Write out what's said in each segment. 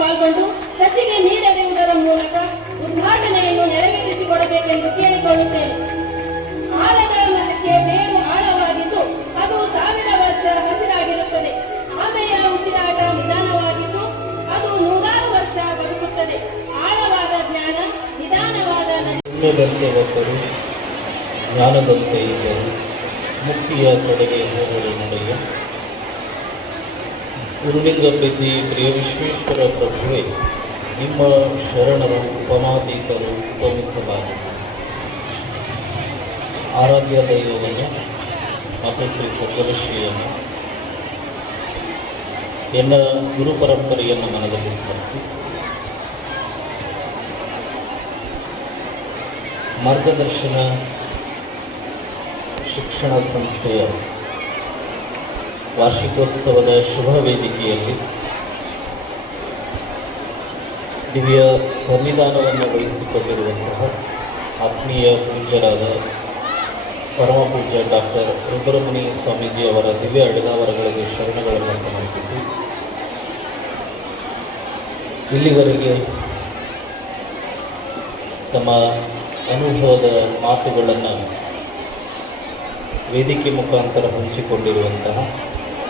ಪಾಲ್ಗೊಂಡು ಸಸಿಗೆ ನೀರೆರೆಯುವುದರ ಮೂಲಕ ಉದ್ಘಾಟನೆಯನ್ನು ನೆರವೇರಿಸಿಕೊಡಬೇಕೆಂದು ಕೇಳಿಕೊಳ್ಳುತ್ತೇನೆ. ಆಲದ ಮರಕ್ಕೆ ಬೇರು ಆಳವಾಗಿದ್ದು ಅದು 1000 ವರ್ಷ ಹಸಿರಾಗಿರುತ್ತದೆ. ಆಮೆಯ ಉಸಿರಾಟ ನಿಧಾನವಾಗಿದ್ದು ಅದು 100 ವರ್ಷ ಬದುಕುತ್ತದೆ. ಆಳವಾದ ಜ್ಞಾನ, ನಿಧಾನವಾದ ಜ್ಞಾನದಂತೆ ಇದ್ದರು, ಮುಕ್ತಿಯ ಕಡೆಗೆ ಹೋಗಲು ನಡೆಯ ಉರುಳಿಂಗಪತಿ ಪ್ರಿಯ ವಿಶ್ವೇಶ್ವರ ಪ್ರಭುವೆ, ನಿಮ್ಮ ಶರಣರು ಉಪಮಾತೀತರು ಉಪಮಿಸಲಾಗಿದೆ. ಆರಾಧ್ಯ ದೈವವನ್ನು ಮತ್ತು ಶ್ರೀ ಸಕಲಶ್ರೀಯನ್ನು ಎನ್ನ ಗುರು ಪರಂಪರೆಯನ್ನು ಮನದಲ್ಲಿ ಸ್ಮರಿಸಿ ಮಾರ್ಗದರ್ಶನ ಶಿಕ್ಷಣ ಸಂಸ್ಥೆಯ ವಾರ್ಷಿಕೋತ್ಸವದ ಶುಭ ವೇದಿಕೆಯಲ್ಲಿ ದಿವ್ಯ ಸನ್ನಿಧಾನವನ್ನು ವಹಿಸಿಕೊಂಡಿರುವಂತಹ ಆತ್ಮೀಯ ಪೂಜ್ಯರಾದ ಪರಮ ಪೂಜ್ಯ ಡಾಕ್ಟರ್ ರುದ್ರಮುನಿ ಸ್ವಾಮೀಜಿಯವರ ದಿವ್ಯ ಅಡಿದಾವರಗಳಿಗೆ ಶರಣಗಳನ್ನು ಸಮರ್ಪಿಸಿ ಇಲ್ಲಿವರೆಗೆ ತಮ್ಮ ಅನುಭವದ ಮಾತುಗಳನ್ನು ವೇದಿಕೆ ಮುಖಾಂತರ ಹಂಚಿಕೊಂಡಿರುವಂತಹ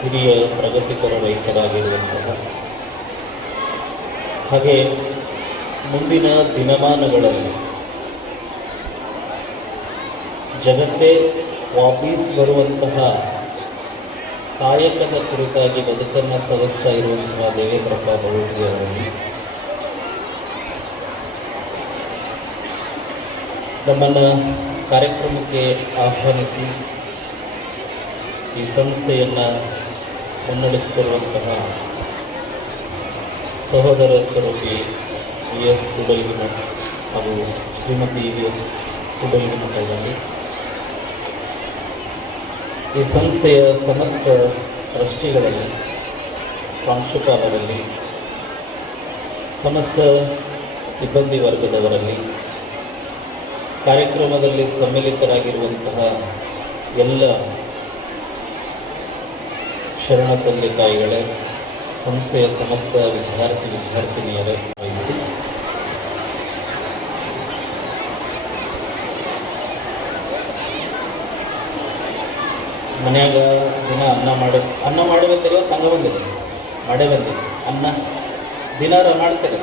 ಹಿರಿಯ ಪ್ರಗತಿಪರ ರೈತರಾಗಿರುವಂತಹ ಹಾಗೆ ಮುಂದಿನ ದಿನಮಾನಗಳಲ್ಲಿ ಜಗತ್ತೇ ವಾಪೀಸ್ ಬರುವಂತಹ ಕಾಯಕದ ಕುರಿತಾಗಿ ಬದುಕನ್ನು ಸಲ್ಲಿಸ್ತಾ ಇರುವಂತಹ ದೇವೇಂದ್ರಪ್ಪ ಬೌಲ್ಗಿ ಅವರಲ್ಲಿ ನಮ್ಮನ್ನು ಕಾರ್ಯಕ್ರಮಕ್ಕೆ ಆಹ್ವಾನಿಸಿ ಈ ಸಂಸ್ಥೆಯನ್ನು ಮುನ್ನಡೆಸುತ್ತಿರುವಂತಹ ಸಹೋದರ ಸ್ವರೂಪಿ ಎಸ್ ಕುಡಲ್ಗಿಮಠ ಹಾಗೂ ಶ್ರೀಮತಿ ಎಸ್ ಕುಡಲ್ಗಿಮಠದಲ್ಲಿ ಈ ಸಂಸ್ಥೆಯ ಸಮಸ್ತ ಟ್ರಸ್ಟಿಗಳಲ್ಲಿ, ಪ್ರಾಂಶುಪಾಲರಲ್ಲಿ, ಸಮಸ್ತ ಸಿಬ್ಬಂದಿ ವರ್ಗದವರಲ್ಲಿ, ಕಾರ್ಯಕ್ರಮದಲ್ಲಿ ಸಮ್ಮಿಲಿತರಾಗಿರುವಂತಹ ಎಲ್ಲ ಶರಣ ತಂದೆ ತಾಯಿಗಳೇ, ಸಂಸ್ಥೆಯ ಸಮಸ್ತ ವಿದ್ಯಾರ್ಥಿನಿಯರೇ ವಹಿಸಿ ಮನ್ಯಾಗ ದಿನ ಅನ್ನ ಮಾಡಬೇಕಲ್ಲ, ತಂಗ ಬಂದಿದೆ ಮಾಡೇ ಬಂದಿದೆ ಅನ್ನ ದಿನಾರ ಮಾಡ್ತಾರೆ.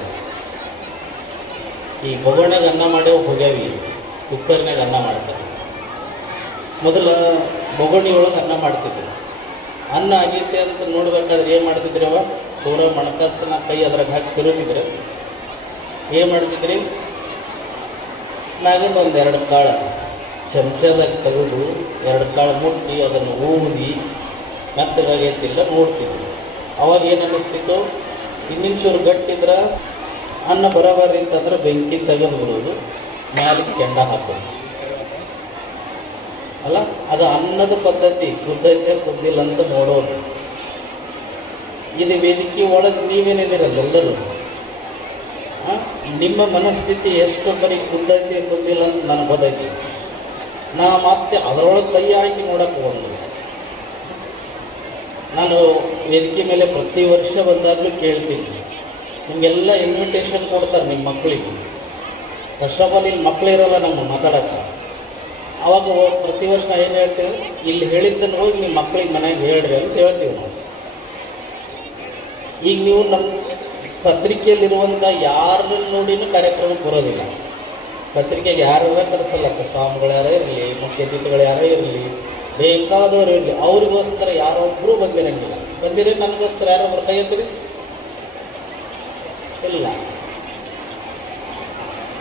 ಈ ಬೊಗಣ್ಯಾಗ ಅನ್ನ ಮಾಡೇವು ಹೋಗ್ಯಾವಿ, ಕುಕ್ಕರ್ನಾಗ ಅನ್ನ ಮಾಡ್ತಾರೆ. ಮೊದಲ ಬೊಗಣಿ ಒಳಗೆ ಅನ್ನ ಮಾಡ್ತಿದ್ರು. ಅನ್ನ ಆಗೈತೆ ಅಂತ ನೋಡ್ಬೇಕಾದ್ರೆ ಏನು ಮಾಡ್ತಿದ್ರಿ? ಅವ ಸೋರ ಮಣಕತ್ತನ ಕೈ ಅದ್ರಾಗ ಹಾಕಿ ತಿರುಗಿದ್ರೆ ಏನು ಮಾಡ್ತಿದ್ರಿ? ಮ್ಯಾಗಿಂದ 1-2 ಕಾಳು ಚಮಚದಾಗ ತೆಗೆದು 2 ಕಾಳು ಮುಟ್ಟಿ ಅದನ್ನು ಊದಿ ಮೆತ್ತಗಾಗೈತಿಲ್ಲ ನೋಡ್ತಿದ್ವಿ. ಅವಾಗ ಏನು ಅನ್ನಿಸ್ತಿತ್ತು? ಇನ್ನಿಂಚೂರು ಗಟ್ಟಿದ್ರೆ ಅನ್ನ ಬರೋಬರಿ ಅಂತಂದ್ರೆ ಬೆಂಕಿ ತೆಗೆದು ಬಿಡೋದು, ಮ್ಯಾಲೆ ಕೆಂಡ ಹಾಕೋದು ಅಲ್ಲ. ಅದು ಅನ್ನದ ಪದ್ಧತಿ, ಕುದ್ದೈತೆ ಕುದ್ದಿಲ್ಲ ಅಂತ ನೋಡೋದು. ಇದು ವೇದಿಕೆ ಒಳಗೆ ನೀವೇನಿದ್ದೀರಲ್ಲ ಎಲ್ಲರೂ, ನಿಮ್ಮ ಮನಸ್ಥಿತಿ ಎಷ್ಟು ಬರೀ ಕುದ್ದೈತೆ ಕುದ್ದಿಲ್ಲ ಅಂತ ನನಗೆ ಗೊತ್ತೈತಿ. ನಾ ಮತ್ತೆ ಅದರೊಳಗೆ ಕೈ ಹಾಕಿ ನೋಡಕ್ಕೆ ಹೋಗಲ್ಲ. ನಾನು ವೇದಿಕೆ ಮೇಲೆ ಪ್ರತಿ ವರ್ಷ ಬಂದಾಗಲೂ ಕೇಳ್ತೀನಿ, ನಿಮಗೆಲ್ಲ ಇನ್ವಿಟೇಷನ್ ಕೊಡ್ತಾರೆ ನಿಮ್ಮ ಮಕ್ಕಳಿಗೆ. ಫಸ್ಟ್ ಆಫ್ ಆಲ್ ಇಲ್ಲಿ ಮಕ್ಕಳು ಇರೋಲ್ಲ ನಮ್ಮ ಮಾತಾಡೋಕ್ಕೆ. ಅವಾಗ ಪ್ರತಿ ವರ್ಷ ಏನು ಹೇಳ್ತೀವಿ? ಇಲ್ಲಿ ಹೇಳಿದ್ದನ್ನು ಹೋಗಿ ನಿಮ್ಮ ಮಕ್ಕಳಿಗೆ ಮನೆಗೆ ಹೇಳ್ರಿ ಅಂತ ಹೇಳ್ತೀವಿ ನಾವು. ಈಗ ನೀವು ನಮ್ಮ ಪತ್ರಿಕೆಯಲ್ಲಿರುವಂಥ ಯಾರನ್ನು ನೋಡಿನೂ ಕಾರ್ಯಕ್ರಮಕ್ಕೆ ಬರೋದಿಲ್ಲ. ಪತ್ರಿಕೆಗೆ ಯಾರು ತರಿಸಲ್ಲ, ಸ್ವಾಮಿಗಳು ಯಾರೇ ಇರಲಿ, ಮುಖ್ಯ ಅತಿಥಿಗಳು ಯಾರೇ ಇರಲಿ, ಬೇಕಾದವರು ಇರಲಿ, ಅವ್ರಿಗೋಸ್ಕರ ಯಾರೊಬ್ಬರೂ ಬಂದಿರಂಗಿಲ್ಲ. ಬಂದಿರಿ ನನಗೋಸ್ಕರ ಯಾರೊಬ್ರು ಕೈ ಎತ್ತಿರಿ? ಇಲ್ಲ.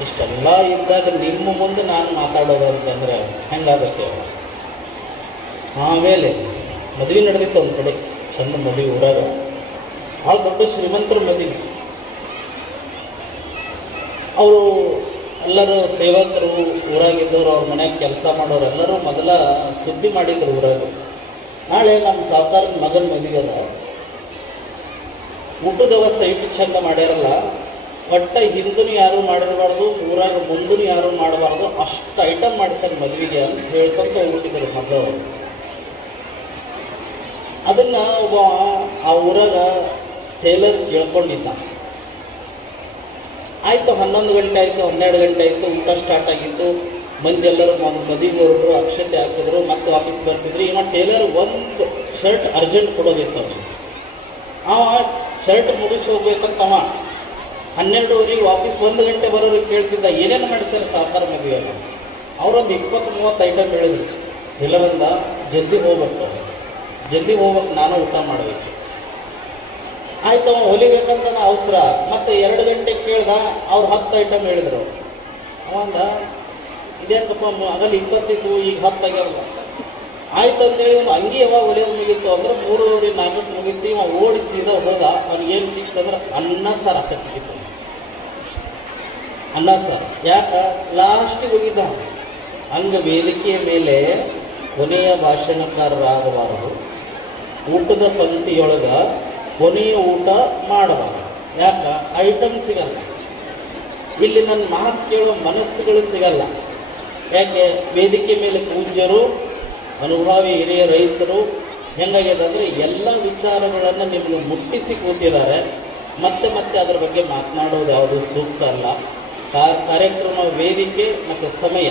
ಇಷ್ಟೆಲ್ಲ ಇದ್ದಾಗ ನಿಮ್ಮ ಮುಂದೆ ನಾನು ಮಾತಾಡೋದು ಅಂತಂದರೆ ಹೆಂಗಾಗುತ್ತೆ? ಆಮೇಲೆ ಮದುವೆ ನಡೆದಿತ್ತು ಒಂದು ಕಡೆ, ಸಣ್ಣ ಮದುವೆ ಊರಾಗ, ಭಾಳ ದೊಡ್ಡ ಶ್ರೀಮಂತರ ಮದುವೆ. ಅವರು ಎಲ್ಲರೂ ಸೇವಕರು, ಊರಾಗಿದ್ದವರು, ಅವ್ರ ಮನೆಯಾಗ ಕೆಲಸ ಮಾಡೋರು ಎಲ್ಲರೂ ಮೊದಲ ಸುದ್ದಿ ಮಾಡಿದ್ರು ಊರಾಗ, ನಾಳೆ ನಮ್ಮ ಸಾವುಕಾರನ ಮಗನ ಮದುವೆ ಅದ, ಊಟದ ವ್ಯವಸ್ಥೆ ಇಟ್ಟು ಚಂದ ಮಾಡ್ಯಾರಲ್ಲ, ಒಟ್ಟ ಹಿಂದೂ ಯಾರೂ ಮಾಡಿರಬಾರ್ದು, ಊರಾಗ ಮುಂದೂ ಯಾರೂ ಮಾಡಬಾರ್ದು, ಅಷ್ಟು ಐಟಮ್ ಮಾಡಿಸ್ಯಾರ ಮದುವೆಗೆ ಅಂತ ಹೇಳ್ಕೊಂತ ಹೋಗ್ಬಿಟ್ಟಿದ್ರು ಮೊದಲು. ಅದನ್ನು ಒಬ್ಬ ಆ ಊರಾಗ ಟೇಲರ್ ಕೇಳ್ಕೊಂಡಿದ್ದ, ಆಯಿತು 11 ಗಂಟೆ ಆಯಿತು, 12 ಗಂಟೆ ಆಯಿತು, ಊಟ ಸ್ಟಾರ್ಟ್ ಆಗಿತ್ತು. ಮಂದಿ ಎಲ್ಲರೂ ಮದುವೆ ಹೊರಟರು, ಅಕ್ಷತೆ ಹಾಕಿದ್ರು, ಮತ್ತೆ ವಾಪಸ್ ಬರ್ತಿದ್ರು. ಇವ ಟೇಲರ್ ಒಂದು ಶರ್ಟ್ ಅರ್ಜೆಂಟ್ ಕೊಡೋದಿತ್ತು ಅವನಿಗೆ. ಅವ ಶರ್ಟ್ ಮುಗಿಸಿ ಹೋಗ್ಬೇಕಂತ ಅವ 12ವರೆಗೆ ವಾಪಸ್ 1 ಗಂಟೆ ಬರೋರಿಗೆ ಕೇಳ್ತಿದ್ದ, ಏನೇನು ಮಾಡಿ ಸರ್ ಸಾಕಾರ ಮದುವೆಯನ್ನು? ಅವರೊಂದು 20-30 ಐಟಮ್ ಹೇಳಿದ್ರು. ಟೇಲರಿಂದ ಜಲ್ದಿ ಹೋಗ್ಬೇಕು, ನಾನು ಊಟ ಮಾಡಬೇಕು. ಆಯ್ತು, ಅವ ಹೊಲಿಬೇಕಂತ ಅವಸರ. ಮತ್ತೆ 2 ಗಂಟೆಗೆ ಕೇಳ್ದ, ಅವ್ರು 10 ಐಟಮ್ ಹೇಳಿದ್ರು. ಅವಂದ ಇದೇನಪ್ಪ ಆಗಲ್ಲ 20 ಇತ್ತು, ಈಗ 10 ಆಗ್ಯಾವಲ್ಲ. ಆಯ್ತು ಅಂತೇಳಿ ಇವ್ನು ಅಂಗಿ ಯಾವಾಗ ಹೊಲಿಯೋದು ಮುಗೀತು ಅಂದ್ರೆ 3:30-4 ಮುಗೀತು. ಇವ ಓಡಿಸಿದ ಹೋದ. ಅವ್ನಿಗೇನು ಸಿಕ್ತಂದ್ರೆ ಅನ್ನ ಸಾರು ಅಕ್ಕ ಸಿಕ್ಕಿತ್ತು. ಅನ್ನ ಸಾರು ಯಾಕ ಲಾಸ್ಟಿಗೆ ಹೋಗಿದ್ದ. ಹಂಗ ವೇದಿಕೆಯ ಮೇಲೆ ಕೊನೆಯ ಭಾಷಣಕಾರರಾಗಬಾರದು, ಊಟದ ಪಂಕ್ತಿಯೊಳಗ ಕೊನೆಯ ಊಟ ಮಾಡಬಾರದು. ಯಾಕ ಐಟಮ್ ಸಿಗಲ್ಲ, ಇಲ್ಲಿ ನನ್ನ ಮಾತು ಕೇಳೋ ಮನಸ್ಸುಗಳು ಸಿಗಲ್ಲ. ಯಾಕೆ ವೇದಿಕೆ ಮೇಲೆ ಪೂಜ್ಯರು, ಅನುಭವಿ ಹಿರಿಯ ರೈತರು ಹೆಂಗಾಗ್ಯದಂದರೆ ಎಲ್ಲ ವಿಚಾರಗಳನ್ನು ನಿಮಗೆ ಮುಟ್ಟಿಸಿ ಕೂತಿದ್ದಾರೆ. ಮತ್ತೆ ಅದರ ಬಗ್ಗೆ ಮಾತನಾಡೋದು ಯಾವುದು ಸೂಕ್ತ ಅಲ್ಲ. ಕಾರ್ಯಕ್ರಮ ವೇದಿಕೆ ಮತ್ತು ಸಮಯ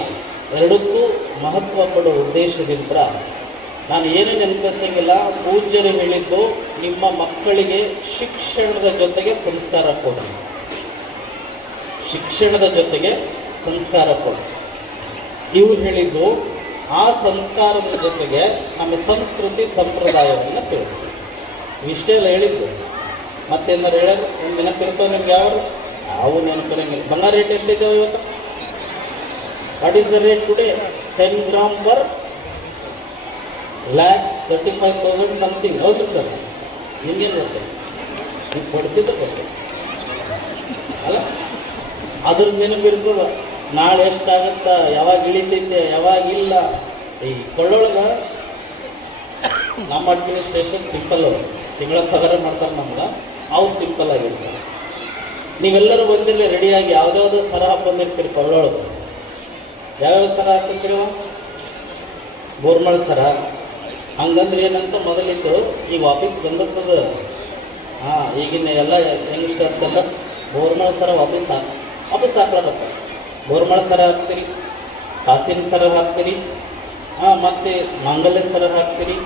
ಎರಡಕ್ಕೂ ಮಹತ್ವ ಕೊಡೋ ಉದ್ದೇಶದಿಂದ ನಾನು ಏನು ನೆನಪಿಸಂಗಿಲ್ಲ. ಪೂಜ್ಯರು ಹೇಳಿದ್ದು ನಿಮ್ಮ ಮಕ್ಕಳಿಗೆ ಶಿಕ್ಷಣದ ಜೊತೆಗೆ ಸಂಸ್ಕಾರ ಕೊಡಿ, ಶಿಕ್ಷಣದ ಜೊತೆಗೆ ಸಂಸ್ಕಾರ ಕೊಡಿ. ಇವ್ರು ಹೇಳಿದ್ದು ಆ ಸಂಸ್ಕಾರದ ಜೊತೆಗೆ ನಮ್ಮ ಸಂಸ್ಕೃತಿ ಸಂಪ್ರದಾಯವನ್ನು ತಿಳಿಸ್ತೀವಿ. ಇಷ್ಟೆಲ್ಲ ಹೇಳಿದ್ದು ಮತ್ತೇನಾರು ಹೇಳೋದು ಒಂದು ನೆನಪಿರ್ತಾವೆ ನಿಮ್ಗೆ? ಯಾವ ನೆನಪಿರಂಗಿಲ್ಲ. ಬಂಗಾರ ರೇಟ್ ಎಷ್ಟಿದ್ದಾವೆ ಇವತ್ತು? What is the rate today? 10 gram per lac 35,000 something. ಹೌದು ಸರ್, ನಿಮ್ಗೇನು ಬರ್ತದೆ? ನೀವು ಕೊಡ್ತಿದ್ದ ಬರ್ತದೆ ಅಲ್ಲ, ಅದ್ರ ನೆನಪಿರ್ತದ. ನಾಳೆ ಎಷ್ಟಾಗತ್ತ, ಯಾವಾಗ ಇಳಿತೈತೆ, ಯಾವಾಗಿಲ್ಲ. ಈ ಕೊಳ್ಳೊಳಗ ನಮ್ಮ ಅಡ್ಮಿನಿಸ್ಟ್ರೇಷನ್ ಸಿಂಪಲ್, ತಿಂಗಳ ಪಗಾರ ಮಾಡ್ತಾರೆ ನಮ್ಗೆ, ಅವು ಸಿಂಪಲ್ ಆಗಿರ್ತಾರೆ. ನೀವೆಲ್ಲರೂ ಬಂದಿರಲಿ ರೆಡಿಯಾಗಿ ಯಾವುದ್ಯಾವುದೋ ಸರ ಹಾಕೊಂಡಿರ್ತೀರಿ ಕೊಳ್ಳೊಳಗೆ. ಯಾವ್ಯಾವ ಸರ ಹಾಕೊಂತೀರಿ? ಬೋರ್ಮಳ ಸರ. ಹಂಗಂದ್ರೆ ಏನಂತ ಮೊದಲಿತ್ತು, ಈಗ ವಾಪಸ್ ಬಂದಿರ್ತದ. ಈಗಿನ ಎಲ್ಲ ಯಂಗ್ಸ್ಟರ್ಸ್ ಎಲ್ಲ ಬೋರ್ಮಳ ಸರ ವಾಪಸ್ ಹಾಕ್ಲಾಗತ್ತ. ಬೋರ್ಮಳ ಸರ ಹಾಕ್ತೀರಿ, ಕಾಸಿನ ಸರ ಹಾಕ್ತೀರಿ, ಮತ್ತು ಮಾಂಗಲ್ಯ ಸರ ಹಾಕ್ತೀರಿ.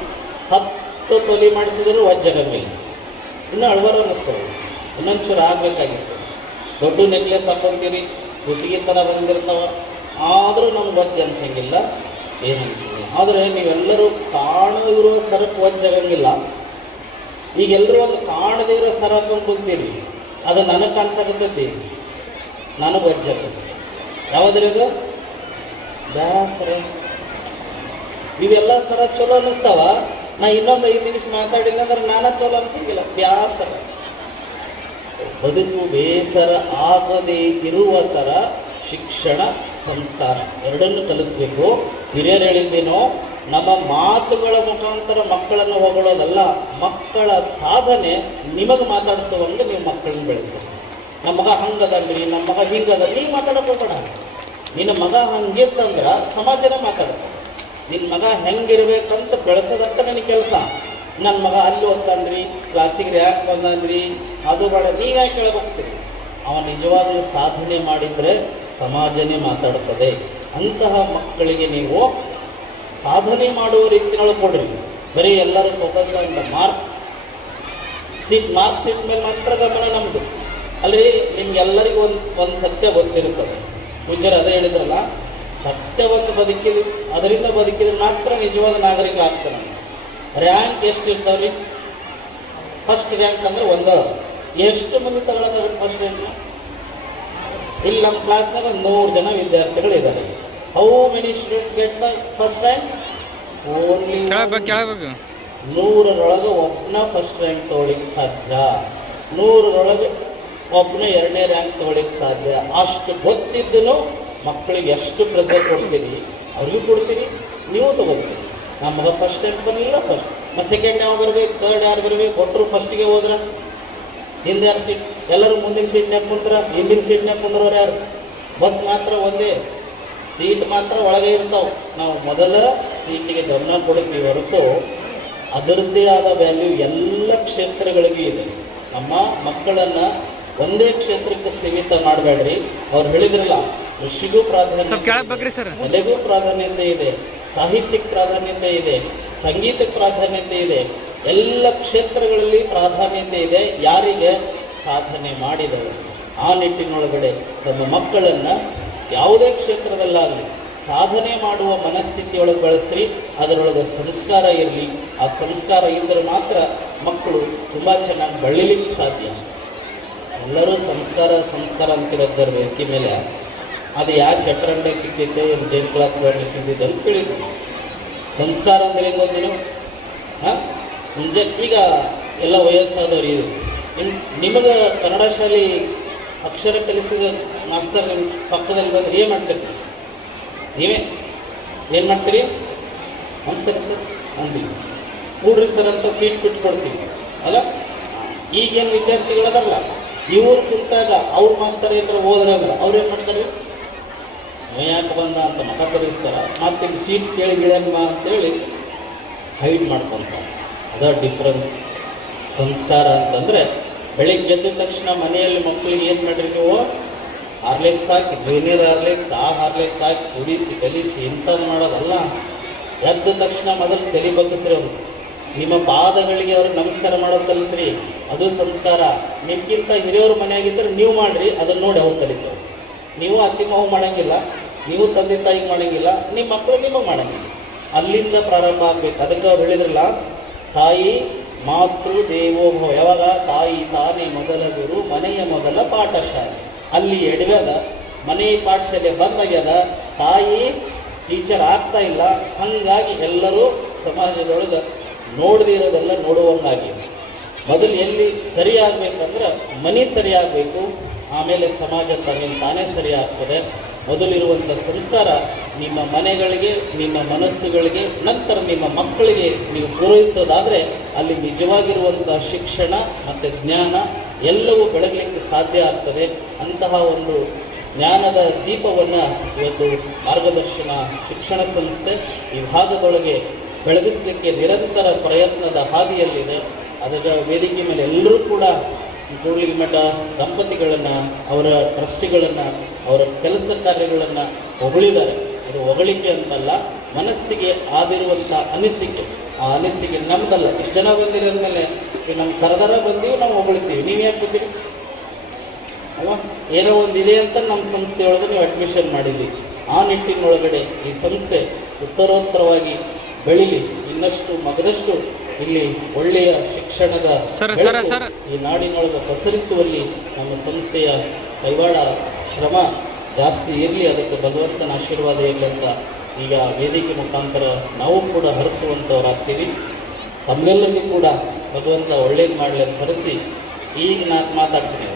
10 ತೊಲಿ ಮಾಡಿಸಿದ್ರು ವಜ್ಜಾಗಂಗಿಲ್ಲ. ಇನ್ನೂ ಅಳವಾರು ಅನ್ನಿಸ್ತವೆ, ಇನ್ನೊಂಚೂರು ಆಗಬೇಕಾಗಿತ್ತು. ದೊಡ್ಡ ನೆಕ್ಲೆಸ್ ಹಾಕೊಂತೀರಿ, ಗುತ್ತಿಗೆ ಥರ ಬಂದಿರ್ತಾವ, ಆದರೂ ನಮ್ಗೆ ವಜ್ಜೆ ಅನ್ಸಂಗಿಲ್ಲ, ಏನು ಅನ್ಸಂಗಿಲ್ಲ. ಆದರೆ ನೀವೆಲ್ಲರೂ ಕಾಣದಿರೋ ಸರಕ್ಕೆ ವಜ್ಜಾಗಂಗಿಲ್ಲ. ಈಗೆಲ್ಲರೂ ಒಂದು ಕಾಣದೇ ಇರೋ ಸರ ಹಾಕೊಂಡು ಕುಂತೀರಿ, ಅದು ನನಗೆ ಕಾಣಿಸಕತ್ತೈತಿ, ನನಗೆ ವಜ್ಜಾಗತ್ತೆ. ಯಾವುದ್ರದು? ಬ್ಯಾಸರ. ಇವೆಲ್ಲ ಸರ ಚಲೋ ಅನ್ನಿಸ್ತಾವ. ನಾ ಇನ್ನೊಂದು 5 ನಿಮಿಷ ಮಾತಾಡಿಲ್ಲ ಅಂದ್ರೆ ನಾನೇ ಚಲೋ ಅನ್ಸಂಗಿಲ್ಲ, ಬ್ಯಾಸರ. ಬದುಕು ಬೇಸರ ಆಗದೇ ಇರುವ ಥರ ಶಿಕ್ಷಣ ಸಂಸ್ಕಾರ ಎರಡನ್ನು ಕಲಿಸ್ಬೇಕು. ಹಿರಿಯರು ಹೇಳಿದ್ದೇನೋ, ನಮ್ಮ ಮಾತುಗಳ ಮುಖಾಂತರ ಮಕ್ಕಳನ್ನು ಹೊಗಳೋದಲ್ಲ, ಮಕ್ಕಳ ಸಾಧನೆ ನಿಮಗೆ ಮಾತಾಡಿಸುವಂಗೆ ನೀವು ಮಕ್ಕಳನ್ನ ಬೆಳೆಸಬೇಕು. ನಮ್ಮ ಮಗ ಹಂಗದಲ್ರಿ, ನಮ್ಮ ಮಗ ಹಿಂಗದ, ನೀವು ಮಾತಾಡಕ್ಕೆ ಹೋಗಬೇಡ. ನಿನ್ನ ಮಗ ಹಂಗಿತ್ತಂದ್ರೆ ಸಮಾಜನೇ ಮಾತಾಡ್ತಾರೆ. ನಿನ್ನ ಮಗ ಹೆಂಗಿರ್ಬೇಕಂತ ಬೆಳೆಸೋದಂತ ನನಗೆ ಕೆಲಸ. ನನ್ನ ಮಗ ಅಲ್ಲಿ ಓದ್ತಾನ್ರಿ, ಕ್ಲಾಸಿಗೆ ರ್ಯಾಂಕ್ ಬಂದನ್ರಿ, ಅದು ಬೇಡ, ನೀವ್ಯಾಕೆ ಕೇಳಕ್ಕೆ ಹೋಗ್ತೀರಿ? ಅವನು ನಿಜವಾಗ್ಲೂ ಸಾಧನೆ ಮಾಡಿದರೆ ಸಮಾಜನೇ ಮಾತಾಡ್ತದೆ. ಅಂತಹ ಮಕ್ಕಳಿಗೆ ನೀವು ಸಾಧನೆ ಮಾಡುವ ರೀತಿಯೊಳಗೆ ಕೊಡ್ರಿ. ಬರೀ ಎಲ್ಲರೂ ಫೋಕಸ್ ಆನ್ ಮಾರ್ಕ್ಸ್ ಶೀಟ್ ಮೇಲೆ ಮಾತ್ರ ಗಮನ ನಮ್ಮದು ಅಲ್ರಿ. ನಿಮ್ಗೆಲ್ಲರಿಗೂ ಒಂದು ಸತ್ಯ ಗೊತ್ತಿರುತ್ತದೆ. ಪೂಜ್ಯರು ಅದೇ ಹೇಳಿದ್ರಲ್ಲ, ಸತ್ಯವನ್ನು ಬದುಕಿದ್ರು, ಅದರಿಂದ ಬದುಕಿದ್ರೆ ಮಾತ್ರ ನಿಜವಾದ ನಾಗರಿಕ ಆಗ್ತಾನೆ. ರ್ಯಾಂಕ್ ಎಷ್ಟು ಇರ್ತಾವ್ರಿ? ಫಸ್ಟ್ ರ್ಯಾಂಕ್ ಅಂದರೆ ಒಂದು. ಎಷ್ಟು ಮಂದಿ ತಗೊಳಕ್ಕಾಗುತ್ತೆ ಫಸ್ಟ್ ರ್ಯಾಂಕ್? ಇಲ್ಲಿ ನಮ್ಮ ಕ್ಲಾಸ್ನಾಗ 100 ಜನ ವಿದ್ಯಾರ್ಥಿಗಳಿದ್ದಾರೆ. How many students get the first rank? Only 100ರೊಳಗೆ ಒಬ್ಬನ ಫಸ್ಟ್ ರ್ಯಾಂಕ್ ತೊಗೊಳಿಕ್ಕೆ ಸಾಧ್ಯ, 100ರೊಳಗೆ ಒಬ್ಬನ 2ನೇ ರ್ಯಾಂಕ್ ತೊಗೊಳಿಕ್ಕೆ ಸಾಧ್ಯ. ಅಷ್ಟು ಗೊತ್ತಿದ್ದನು ಮಕ್ಕಳಿಗೆ ಎಷ್ಟು ಪ್ರೆಸರ್ ಕೊಡ್ತೀರಿ, ಅವ್ರಿಗೂ ಕೊಡ್ತೀರಿ, ನೀವು ತೊಗೊಳ್ತೀರಿ. ನಮ್ಮ ಮಗ ಫಸ್ಟ್ ರ್ಯಾಂಕ್ ಬರಲಿಲ್ಲ, ಫಸ್ಟ್ ಮತ್ತು ಸೆಕೆಂಡ್ ಯಾವ ಬರಬೇಕು, ಥರ್ಡ್ ಯಾರು ಬರಬೇಕು? ಕೊಟ್ಟರು ಫಸ್ಟಿಗೆ ಹೋದ್ರೆ ಹಿಂದೆ ಯಾರು ಸೀಟ್? ಎಲ್ಲರೂ ಮುಂದಿನ ಸೀಟ್ನಾಗ ಕುಂತ್ರ, ಹಿಂದಿನ ಸೀಟ್ನಾಗ ಕುಂದ್ರವ್ರು ಯಾರು? ಬಸ್ ಮಾತ್ರ ಒಂದೇ, ಸೀಟ್ ಮಾತ್ರ ಒಳಗೆ ಇರ್ತಾವೆ. ನಾವು ಮೊದಲ ಸೀಟಿಗೆ ಗಮನ ಕೊಡ್ತೀವಿ ಹೊರತು ಅದರದ್ದೇ ಆದ ವ್ಯಾಲ್ಯೂ ಎಲ್ಲ ಕ್ಷೇತ್ರಗಳಿಗೂ ಇದೆ. ನಮ್ಮ ಮಕ್ಕಳನ್ನು ಒಂದೇ ಕ್ಷೇತ್ರಕ್ಕೆ ಸೀಮಿತ ಮಾಡಬೇಡ್ರಿ. ಅವ್ರು ಹೇಳಿದ್ರಲ್ಲ, ಕೃಷಿಗೂ ಸ್ವಲ್ಪ ಕೆಳಗೆ ಬಗ್ರಿ ಸರ್. ಕಲೆಗೂ ಪ್ರಾಧಾನ್ಯತೆ ಇದೆ, ಸಾಹಿತ್ಯಕ್ಕೆ ಪ್ರಾಧಾನ್ಯತೆ ಇದೆ, ಸಂಗೀತಕ್ಕೆ ಪ್ರಾಧಾನ್ಯತೆ ಇದೆ, ಎಲ್ಲ ಕ್ಷೇತ್ರಗಳಲ್ಲಿ ಪ್ರಾಧಾನ್ಯತೆ ಇದೆ. ಯಾರಿಗೆ? ಸಾಧನೆ ಮಾಡಿದವರು. ಆ ನಿಟ್ಟಿನೊಳಗಡೆ ತಮ್ಮ ಮಕ್ಕಳನ್ನು ಯಾವುದೇ ಕ್ಷೇತ್ರದಲ್ಲಾಗಲಿ ಸಾಧನೆ ಮಾಡುವ ಮನಸ್ಥಿತಿಯೊಳಗೆ ಬೆಳೆಸ್ರಿ. ಅದರೊಳಗೆ ಸಂಸ್ಕಾರ ಇರಲಿ. ಆ ಸಂಸ್ಕಾರ ಇದ್ದರೆ ಮಾತ್ರ ಮಕ್ಕಳು ತುಂಬ ಚೆನ್ನಾಗಿ ಬೆಳೀಲಿಕ್ಕೆ ಸಾಧ್ಯ. ಎಲ್ಲರೂ ಸಂಸ್ಕಾರ ಸಂಸ್ಕಾರ ಅಂತಿರೋದ್ರ ವೇದಿಕೆ ಮೇಲೆ ಅದು ಯಾವ ಶೆಟ್ರಂಡೆ ಸಿಕ್ಕಿದ್ದೆ, ಜೈನ್ ಕ್ಲಾಸ್ ಸಿಕ್ಕಿದ್ದೆ ಅಂತ ಕೇಳಿದ್ವಿ. ಸಂಸ್ಕಾರ ಅಂದರೆ ಹೆಂಗೆ ಗೊತ್ತೇನು? ಮುಂಜೆ ಈಗ ಎಲ್ಲ ವಯಸ್ಸಾದವ್ರು ಇದು ನಿಮಗೆ ಕನ್ನಡ ಶಾಲೆ ಅಕ್ಷರ ಕಲಿಸಿದ ಮಾಸ್ತರ್ ನಿಮ್ಮ ಪಕ್ಕದಲ್ಲಿ ಬಂದ್ರೆ ಏನು ಮಾಡ್ತೀರಿ? ನೀವೇ ಏನು ಮಾಡ್ತೀರಿ? ನಮಸ್ಕಾರ ಸರ್ ಅಂತೀವಿ. ಕೂಡ್ರಿ ಸರ್ ಅಂತ ಸೀಟ್ ಬಿಟ್ಕೊಡ್ತೀವಿ ಅಲ್ಲ. ಈಗೇನು ವಿದ್ಯಾರ್ಥಿಗಳದಲ್ಲ, ಇವ್ರು ಕುಂತಾಗ ಅವ್ರ ಮಾಸ್ತರ್ ಏನಾರ ಹೋದ್ರೆ ಅಂದ್ರೆ ಅವ್ರು ಏನು ಮಾಡ್ತಾರೆ? ಯಾಕೆ ಬಂದ ಅಂತ ಮಕ ತರಿಸ್ತಾರ. ಮತ್ತೆ ಈಗ ಸೀಟ್ ಕೇಳಿ ಗಿಳಮ್ಮ ಅಂತೇಳಿ ಹೈಡ್ ಮಾಡ್ಕೊತಾರೆ. ಅದ ಡಿಫ್ರೆನ್ಸ್. ಸಂಸ್ಕಾರ ಅಂತಂದರೆ ಬೆಳಿಗ್ಗೆ ಎದ್ದ ತಕ್ಷಣ ಮನೆಯಲ್ಲಿ ಮಕ್ಕಳಿಗೆ ಏನು ಮಾಡಿರಿ ನೀವು? ಹಾರ್ಲಿಕ್ಸ್ ಹಾಕಿ, ಜೂನಿಯರ್ ಹಾರ್ಲಿಕ್ಸ್, ಆ ಹಾರ್ಲಿಕ್ಸ್ ಹಾಕಿ ಕುಡಿಸಿ ಕಲಿಸಿ ಇಂಥದ್ದು ಮಾಡೋದಲ್ಲ. ಎದ್ದ ತಕ್ಷಣ ಮೊದಲು ತಲೆ ಬಗ್ಗಿಸ್ರಿ. ಅವರು ನಿಮ್ಮ ಪಾದಗಳಿಗೆ ಅವ್ರಿಗೆ ನಮಸ್ಕಾರ ಮಾಡೋದು ಕಲಿಸ್ರಿ. ಅದು ಸಂಸ್ಕಾರ. ನಿಮ್ಗಿಂತ ಹಿರಿಯವ್ರ ಮನೆಯಾಗಿದ್ದರೆ ನೀವು ಮಾಡಿರಿ, ಅದನ್ನು ನೋಡಿ ಅವ್ರು ಕಲಿತವ್ರು. ನೀವು ಅತ್ತಿ ಮಾವು ಮಾಡೋಂಗಿಲ್ಲ, ನೀವು ತಂದೆ ತಾಯಿಗೆ ಮಾಡೋಂಗಿಲ್ಲ, ನಿಮ್ಮ ಮಕ್ಕಳು ನಿಮಗೆ ಮಾಡೋಂಗಿಲ್ಲ. ಅಲ್ಲಿಂದ ಪ್ರಾರಂಭ ಆಗಬೇಕು. ಅದಕ್ಕೆ ಅವ್ರು ಹೇಳಿದ್ರಲ್ಲ, ತಾಯಿ ಮಾತೃ ದೇವೋಭವ. ಯಾವಾಗ? ತಾಯಿ ತಾನೇ ಮೊದಲ ಗುರು, ಮನೆಯ ಮೊದಲ ಪಾಠಶಾಲೆ. ಅಲ್ಲಿ ಎಡವ್ಯದ, ಮನೆ ಪಾಠಶಾಲೆ ಬಂದಾಗ್ಯದ, ತಾಯಿ ಟೀಚರ್ ಆಗ್ತಾ ಇಲ್ಲ. ಹಾಗಾಗಿ ಎಲ್ಲರೂ ಸಮಾಜದೊಳಗೆ ನೋಡದೇ ಇರೋದೆಲ್ಲ ನೋಡುವಂಗಾಗಿ ಮೊದಲು ಎಲ್ಲಿ ಸರಿಯಾಗಬೇಕಂದ್ರೆ ಮನೆ ಸರಿಯಾಗಬೇಕು, ಆಮೇಲೆ ಸಮಾಜ ತನ್ನಿಂದ ತಾನೇ ಸರಿಯಾಗ್ತದೆ. ಮೊದಲಿರುವಂಥ ಸಂಸ್ಕಾರ ನಿಮ್ಮ ಮನೆಗಳಿಗೆ, ನಿಮ್ಮ ಮನಸ್ಸುಗಳಿಗೆ, ನಂತರ ನಿಮ್ಮ ಮಕ್ಕಳಿಗೆ ನೀವು ಪೂರೈಸೋದಾದರೆ ಅಲ್ಲಿ ನಿಜವಾಗಿರುವಂಥ ಶಿಕ್ಷಣ ಮತ್ತು ಜ್ಞಾನ ಎಲ್ಲವೂ ಬೆಳಗಲಿಕ್ಕೆ ಸಾಧ್ಯ ಆಗ್ತದೆ. ಅಂತಹ ಒಂದು ಜ್ಞಾನದ ದೀಪವನ್ನು ಇವತ್ತು ಮಾರ್ಗದರ್ಶನ ಶಿಕ್ಷಣ ಸಂಸ್ಥೆ ಈ ಭಾಗದೊಳಗೆ ಬೆಳಗಿಸಲಿಕ್ಕೆ ನಿರಂತರ ಪ್ರಯತ್ನದ ಹಾದಿಯಲ್ಲಿದೆ. ಅದರ ವೇದಿಕೆ ಮೇಲೆ ಎಲ್ಲರೂ ಕೂಡ ಕೂಡ್ಲಿಗಿಮಠ ದಂಪತಿಗಳನ್ನು, ಅವರ ಟ್ರಸ್ಟಿಗಳನ್ನು, ಅವರ ಕೆಲಸ ಕಾರ್ಯಗಳನ್ನು ಹೊಗಳಿದ್ದಾರೆ. ಅದು ಹೊಗಳಿಕೆ ಅಂತಲ್ಲ, ಮನಸ್ಸಿಗೆ ಆದಿರುವಂಥ ಅನಿಸಿಕೆ. ಆ ಅನಿಸಿಕೆ ನಮ್ಮದಲ್ಲ. ಇಷ್ಟು ಜನ ಬಂದಿರೋದ ಮೇಲೆ ನಮ್ಮ ಕರೆದರ ಬಂದೀವಿ, ನಾವು ಹೊಗಳ್ತೀವಿ. ನೀವು ಯಾಕೆ ಬಂದಿರಿ ಅಲ್ವಾ? ಏನೋ ಒಂದು ಇದೆ ಅಂತ ನಮ್ಮ ಸಂಸ್ಥೆಯೊಳಗೆ ನೀವು ಅಡ್ಮಿಷನ್ ಮಾಡಿದ್ದೀವಿ. ಆ ನಿಟ್ಟಿನೊಳಗಡೆ ಈ ಸಂಸ್ಥೆ ಉತ್ತರೋತ್ತರವಾಗಿ ಬೆಳೀಲಿ, ಇನ್ನಷ್ಟು ಮಗದಷ್ಟು ಇಲ್ಲಿ ಒಳ್ಳೆಯ ಶಿಕ್ಷಣದ ಈ ನಾಡಿನೊಳಗೆ ಪಸರಿಸುವಲ್ಲಿ ನಮ್ಮ ಸಂಸ್ಥೆಯ ಕೈವಾಡ ಶ್ರಮ ಜಾಸ್ತಿ ಇರಲಿ. ಅದಕ್ಕೆ ಭಗವಂತನ ಆಶೀರ್ವಾದ ಇರಲಿ ಅಂತ ಈಗ ವೇದಿಕೆ ಮುಖಾಂತರ ನಾವು ಕೂಡ ಹರಿಸುವಂಥವ್ರಾಗ್ತೀವಿ. ತಮ್ಮೆಲ್ಲರಿಗೂ ಕೂಡ ಭಗವಂತ ಒಳ್ಳೇದು ಮಾಡಲಿ ಅಂತ ಹರಿಸಿ ಈಗ ನಾನು ಮಾತಾಡ್ತೀನಿ.